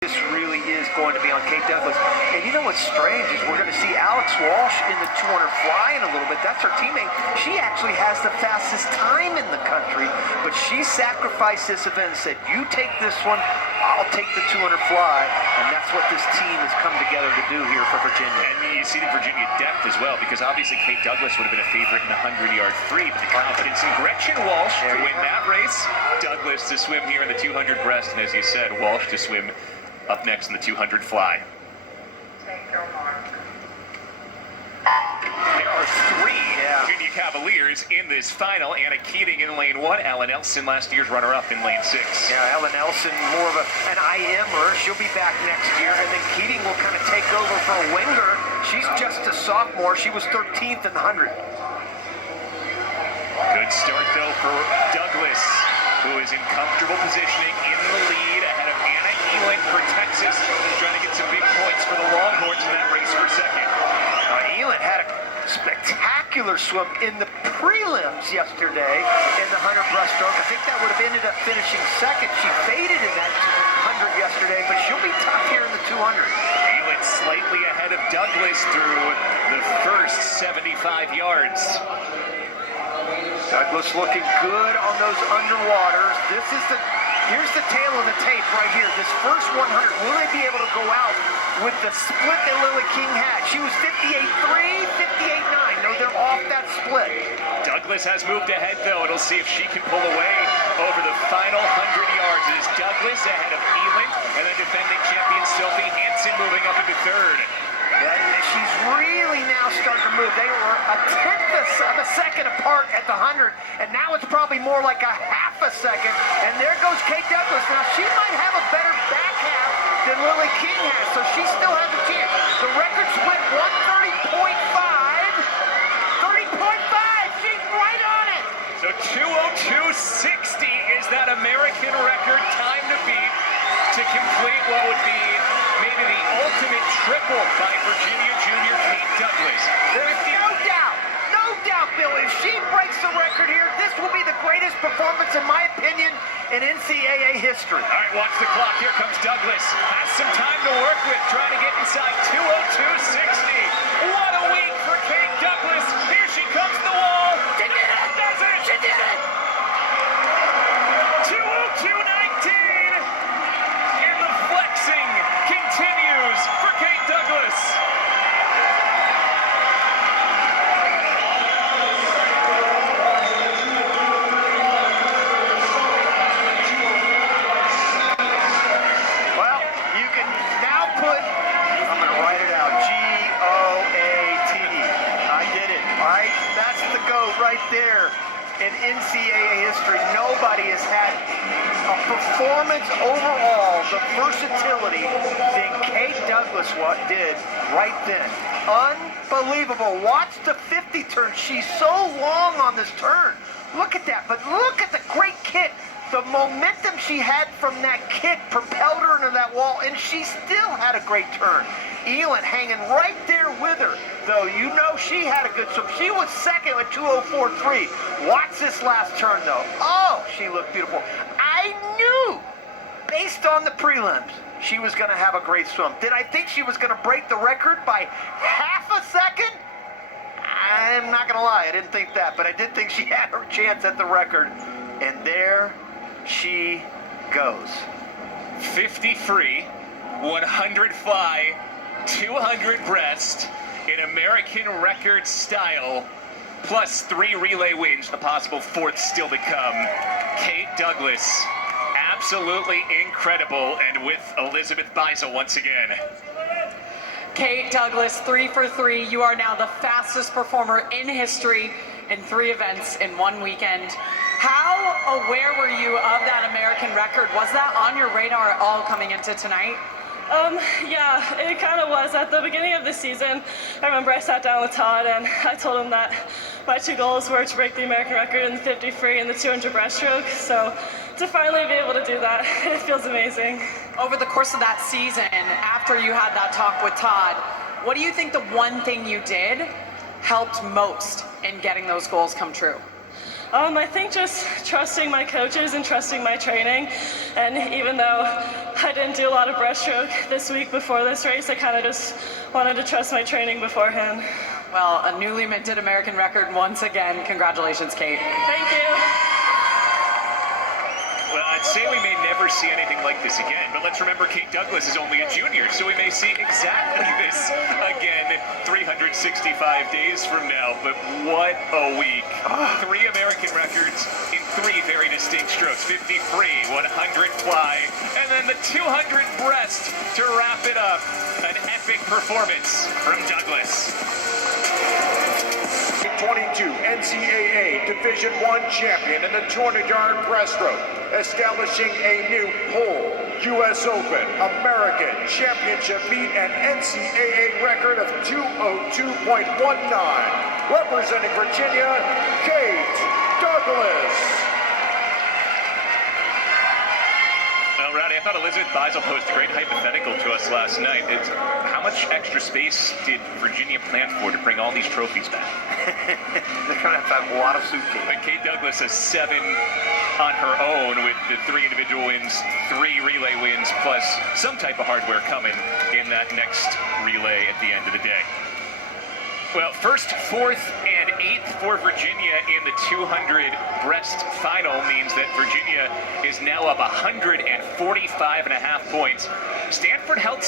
This really is going to be on Kate Douglas. And you know what's strange is we're going to see Alex Walsh in the 200 fly in a little bit. That's her teammate. She actually has the fastest time in the country, but she sacrificed this event and said, you take this one, I'll take the 200 fly. And that's what this team has come together to do here for Virginia. And you see the Virginia depth as well, because obviously Kate Douglas would have been a favorite in the 100-yard free, but the confidence in Gretchen Walsh to win that race, Douglas to swim here in the 200 breast, and as you said, Walsh to swim up next in the 200 fly. Take your mark. There are three Virginia Cavaliers in this final. Anna Keating in lane 1, Ellen Elson, last year's runner-up in lane 6. Yeah, Ellen Elson, more of an IMer. She'll be back next year, and then Keating will kind of take over for a winger. She's just a sophomore. She was 13th in the 100. Good start, though, for Douglas, who is in comfortable positioning in the lead ahead of Anna Elin for Texas, trying to get some big points for the Longhorns in that race for second. Elin had a spectacular swim in the prelims yesterday in the 100 breaststroke. I think that would have ended up finishing second. She faded in that 100 yesterday, but she'll be tough here in the 200. Elin slightly ahead of Douglas through the first 75 yards. Douglas looking good on those underwaters. Here's the tail of the tape right here. This first 100, will they be able to go out with the split that Lily King had? She was 58.3, 58.9. No, they're off that split. Douglas has moved ahead, though. It'll see if she can pull away over the final 100 yards. It is Douglas ahead of Elin, and then defending champion Sophie Hansen moving up into third. Yeah, she's really now starting to move. They were a tenth of a second apart at the 100, and now it's probably more like a half a second. And there goes Kate Douglas. Now, she might have a better back half than Lily King has, so she still has a chance. The record split 130.5. 30.5. She's right on it. So 2:02.60 is that American record time to beat to complete what would be maybe the ultimate triple by Virginia junior Kate Douglas. There's no doubt, Bill. If she breaks the record here, this will be the greatest performance, in my opinion, in NCAA history. All right, watch the clock. Here comes Douglas. Has some time to work with, trying to get inside 2:02.60. What a week for Kate Douglas. Here she comes to the wall. She did it! She did it! 2:02.19. And the flexing continues for Kate Douglas. Well, you can now put, I'm going to write it out, G.O.A.T. I did it, all right? That's the GOAT right there. In NCAA history, nobody has had a performance overall, the versatility that Kate Douglas did right then. Unbelievable. Watch the 50 turn. She's so long on this turn. Look at that, but look at the great kick. The momentum she had from that kick propelled her into that wall, and she still had a great turn. Elin hanging right there with her, though you know she had a good swim. She was second with 2:04.3. Watch this last turn, though. Oh, she looked beautiful. I knew, based on the prelims, she was going to have a great swim. Did I think she was going to break the record by half a second? I'm not going to lie, I didn't think that, but I did think she had her chance at the record. And there she goes. 50 free, 100 fly, 200 breast in American record style, plus 3 relay wins, the possible 4th still to come. Kate Douglas, absolutely incredible, and with Elizabeth Beisel once again. Kate Douglas, 3 for 3. You are now the fastest performer in history in 3 events in 1 weekend. How aware were you of that American record? Was that on your radar at all coming into tonight? Yeah, it kind of was. At the beginning of the season, I remember I sat down with Todd and I told him that my 2 goals were to break the American record in the 50 free and the 200 breaststroke. So to finally be able to do that, it feels amazing. Over the course of that season, after you had that talk with Todd, what do you think the one thing you did helped most in getting those goals come true? I think just trusting my coaches and trusting my training. And even though I didn't do a lot of breaststroke this week before this race. I kind of just wanted to trust my training beforehand. Well, a newly minted American record once again. Congratulations, Kate. Thank you. Well, I'd say we may never see anything like this again, but let's remember Kate Douglas is only a junior, so we may see exactly this again 365 days from now. But what a week. 3 American records in 3 very distinct strokes. 50 free, 100 fly, and then the 200 breast to wrap it up. An epic performance from Douglas. 22 NCAA Division I champion in the 200-yard breaststroke, establishing a new whole U.S. Open American Championship meet and NCAA record of 2:02.19. Representing Virginia, G.O.A.T. Douglas. Well, Rowdy, I thought Elizabeth Beisel posed a great hypothetical to us last night. It's how much extra space did Virginia plan for to bring all these trophies back? They're going to have a lot of suitcases. But Kate Douglas has 7 on her own with the 3 individual wins, 3 relay wins, plus some type of hardware coming in that next relay at the end of the day. Well, first, 4th, and 8th for Virginia in the 200 breast final means that Virginia is now up 145.5 points. Stanford held